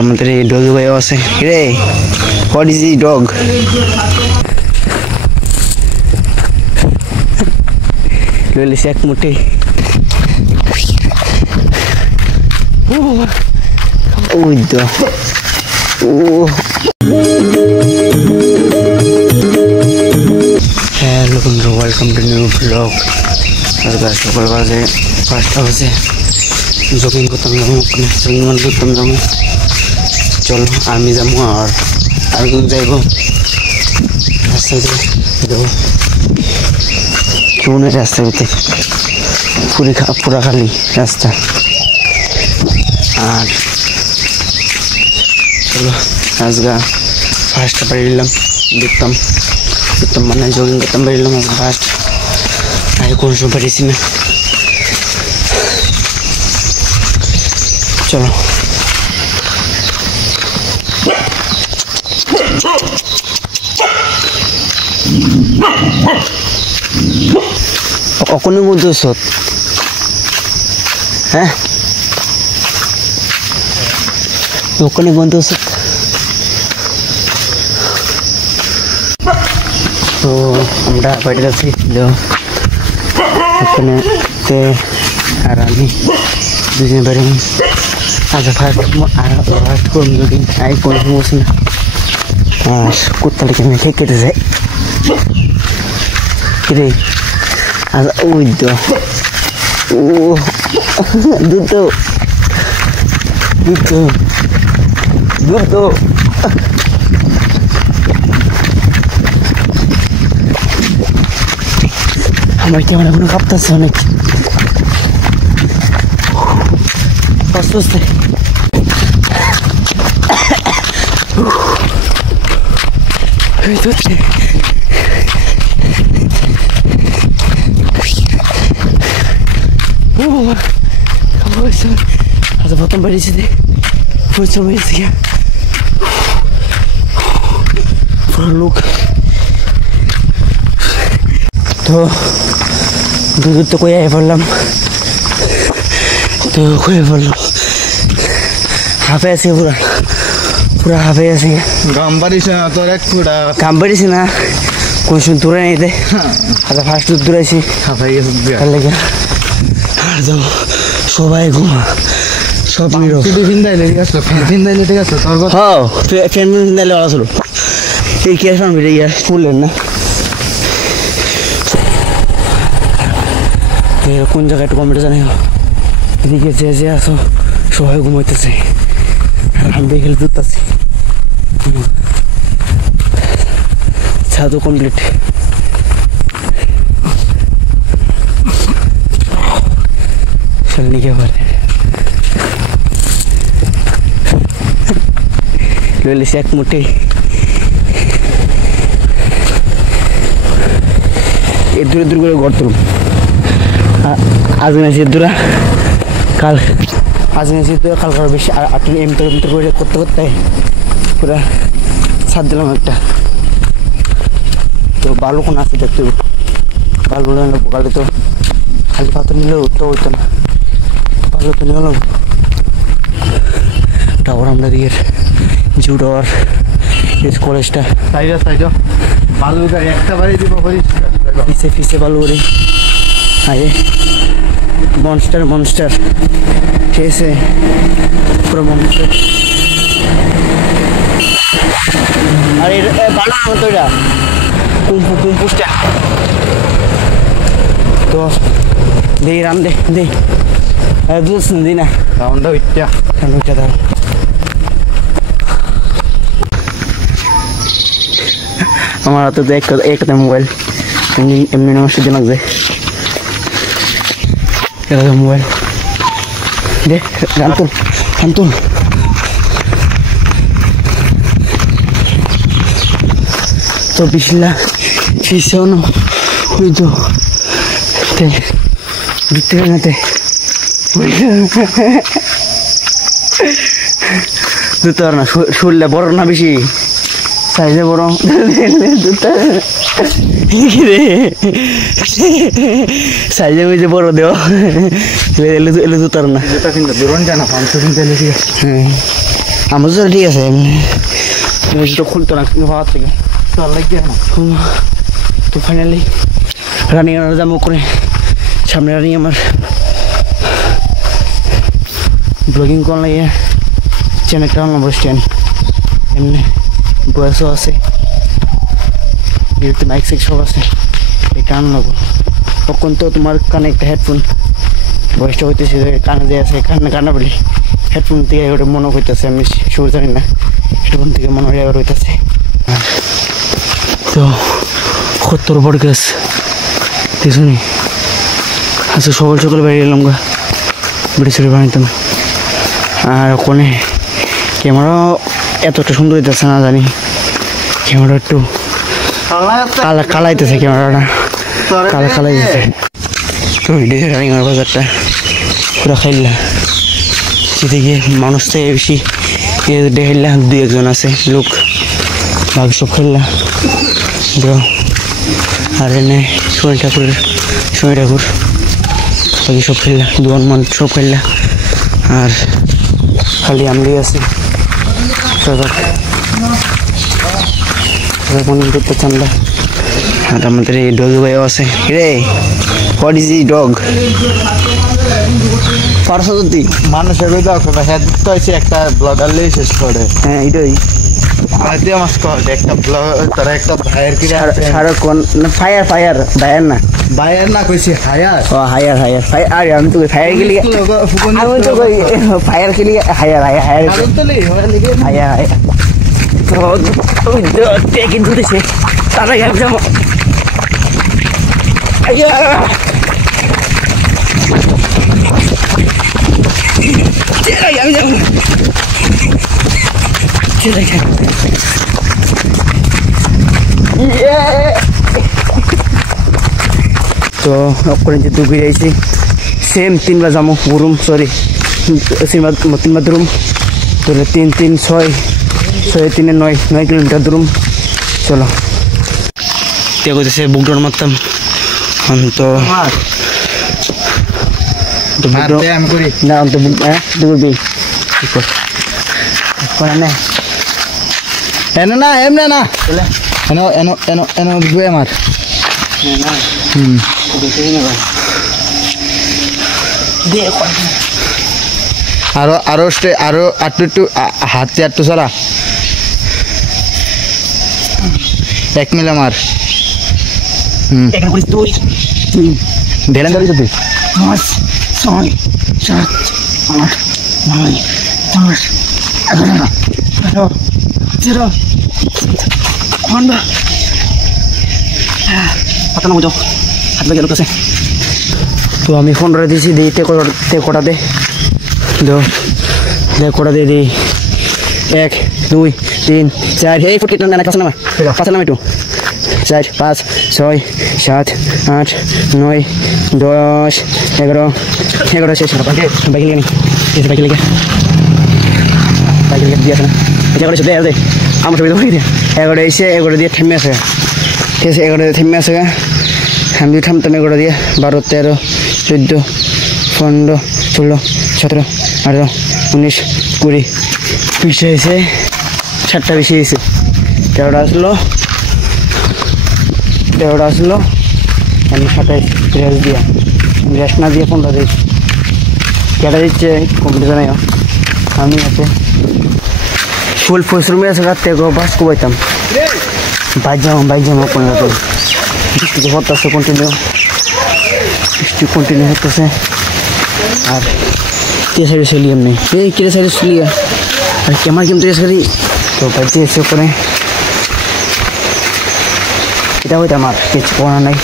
আমাদের এই ডগ ভাই আছে রে হোয়াট ইজ ই ডগ লইলিস এক মুঠি ওই তো হ্যালো বন্ধু ওয়েলকাম টু নিউ ব্লগ আজকে সকাল বাজে 5টা বাজে জগিং করতাম যাবো সুইমিং করতাম যাবো চলো আমি যাবো আর যাইব রাস্তাতে দেবো কেউ নেই রাস্তাতে পুরা খালি রাস্তা আর চলো আজকে ফার্স্টটা বাড়ি দিলাম দেখতাম মানে জগিং করতাম বাড়ি দিলাম আজকে ফার্স্ট আগে কোনো সময় পারিছি না চলো অকনে বলতেছ হ্যাঁ ওখানে বলতেছ তো আমরা বাইরে যাচ্ছি ওখানে আর আমি দুজনে বাইরে আজ ফার্স্ট করুন যদি আই কোনো বসে না আর কুত্তাটাকে আমি খেয়ে কেটে যাই রে আর ওই তো ও দুটো আমার ক্যামেরা কোনো কাঁপতেছে অনেক কষ্ট হচ্ছে আচ্ছা প্রথম বাড়িয়েছি প্রচুর হয়েছে লোক তো দুধ তো কই পড়লাম তো কয়ে পড়লাম হাফে আছে পুরা হাফে আছে গাম বাড়িস না তোর এক ফুটা কাম বাড়িছি না কোন সময় দূরে নেই দে আচ্ছা ফার্স্ট দুধ দূরাইছি হাফাই লেগে আর যাবো সবাই ঘুমা সব ফিন্দাইলে ঠিক আছে ফিন্দাইলে ঠিক আছে তোর হ্যাঁ ফ্যান ফিন্দাইলে ওরা ছিল এই কে ফ্যান ফিরে ইয়া স্কুলের না কোন জায়গায় একটু কম্পিউটার জানি এদিকে যে আসো সবাই ঘুমাইতেছে আর আমি দেখে দুধতাছি ছাদও কমপ্লিট চল নিকে পারে লইলিস এক মুঠি এ দূরে দূর করে গড় তুলুম আজ মেসি দূরা কাল আজ মেসি দূরা কাল করার বেশি আর এমতর করে করতে করতে পুরা ছাদ দিলাম একটা তো বালু কোন আছে দেখতে বালু কালে তো খালি পাথর নিলেও তো হইতো না বালু তো নিয়ে নেব টাওয়ার আমরা দিয়ে জিও টাওয়ার কলেজটা সাইড বালু একটা বাড়ি দিব পিছে বালু করে আরে মনস্টার ঠিক আছে পুরো মনস্টার আরে বালু মতো এটা কুম্পুসটা তো দে রাম দে দুধ দিই না রাউন্ডটা উঠটা দাও আমার হাতে তো একটা মোবাইল এমনি নষ্ট দিন লাগছে এটা মোবাইল দে আন্তুল তো পিছলা পিছেও না ওই তো দিতে নাতে দিতে পার না শরীরটা বড় না বেশি সাইজে বড় দুধটা রে সাইজে মিজে বড় দেও এলে জুতার না জুতা কিনতে দূরন জানা 500 কিনতে এলে ঠিক আছে আমার জুতা ঠিক আছে জুতো খুলতো না পাওয়ার থেকে তোর লাগে না তো ফাইনালি রানিং যাবো করে সামনে রানিং আমার ব্লগিং কোন লাগে চ্যানেলটা আনলাম স্ট্যান্ড এমনি বয়সও আছে বিরতি মাইক সেক সব আছে এটা আনলাম তখন তো তোমার কানে একটা হেডফোন বয়সটা হইতেছে কানে যে আছে কান্না বলি হেডফোন থেকে ওটা মনে হইতেছে আমি সুর জানি না হেডফোন থেকে মনে হয় এবার হইতেছে তো কত্তর বড় গাছ দেখুনি আচ্ছা সকাল বেরিয়ে এলাম গা বেড়ে ছেড়ে বানাইতাম আর ওখানে ক্যামেরা এতটা সুন্দর হইতেছে না জানি ক্যামেরা একটু কালাইতেছে ক্যামেরাটা কালাইতেছে তো রানিং বাজারটা পুরা খাইলা সেদিকে গিয়ে মানুষ থেকে বেশি দেখাইলা 2-1 আছে লোক বাঘ সব খেললা আর এনে শনি ঠাকুর বাকি সব খেললা দোয়ান মান সব খেললা আর খালি আমলি আছে মনে করতে চান্দা আর আমাদের এই ডগ ভাইও আছে রে হোয়াট ইজ ই ডগ পারছো তুই মানুষের কই দাও হেড তো আছে একটা ব্লগার লই শেষ করে হ্যাঁ এটাই আদি আমার স্কোয়াড একটা ব্লগ তার একটা ভাইয়ের কি সারাক্ষণ ফায়ার ভাইয়ার না ভাইয়ের না কইছি হায়ার ও হায়ার আরে আমি তো ফায়ার খেলি আমি তো ফায়ার খেলি হায়ার তো টেকিং দিতেছে তারা গেল যাবো আমি যাবো তো করে যে দুপুরে আইছি সেম 3 বার যাবো রুম সরি 3 বার রুম তাহলে 3 6 9 কিলোমিটার রুম চলো তে কইতেছে বুকডর মারতাম তো আমি করি না তো বুক দুবি কোন না এনে না এমনে না এনো বুয়ে মার না দেখে না আরো একটু হাতে একটু চলা 1 মিলে মার এখন করিস তুই ঢেলেন ধরিস তুই 5 6 7 8 9 10 11 0 Honda পাতা না বুঝো হাত লাগে লোক আছে তো আমি ফোন করে দিয়েছি দিতে কোটা দে কোটা দিয়ে দিই 1 2 3 4 এই ফুট না কাছে নামা একটু 4 5 6 7 8 9 10 11 শেষ বাইক লেগে দিয়ে আসে না এটা করে দে দে আমার সুবিধা হয়ে দিয়ে 11 এসে 11 দিয়ে থেমে আছে ঠিক আছে 11 দিয়ে থেমে আছে আমি থামতাম 11 দিয়ে 12 13 14 15 16 17 18 19 20 পিছিয়ে এসে 7টা বেশি এসে 13টা আসলো আমি 27 রেস দিয়া রেস্ট না দিয়ে 15 দিয়েছি কেটে দিচ্ছে কম্পিটিশন আমি আছে ফুল পরিশ্রমী আছে রাত থেকে বাস কুবাইতাম বাইক যাবো কোনো বৃষ্টি হতেছে কন্টিনিউ হতেছে আর কে সাইডে চলি এমনি এই কে সাইডে চলি আর কেমার কেমন রেস করি তো বাইক এসে করে এটা হইতে আমার কিছু করার নাই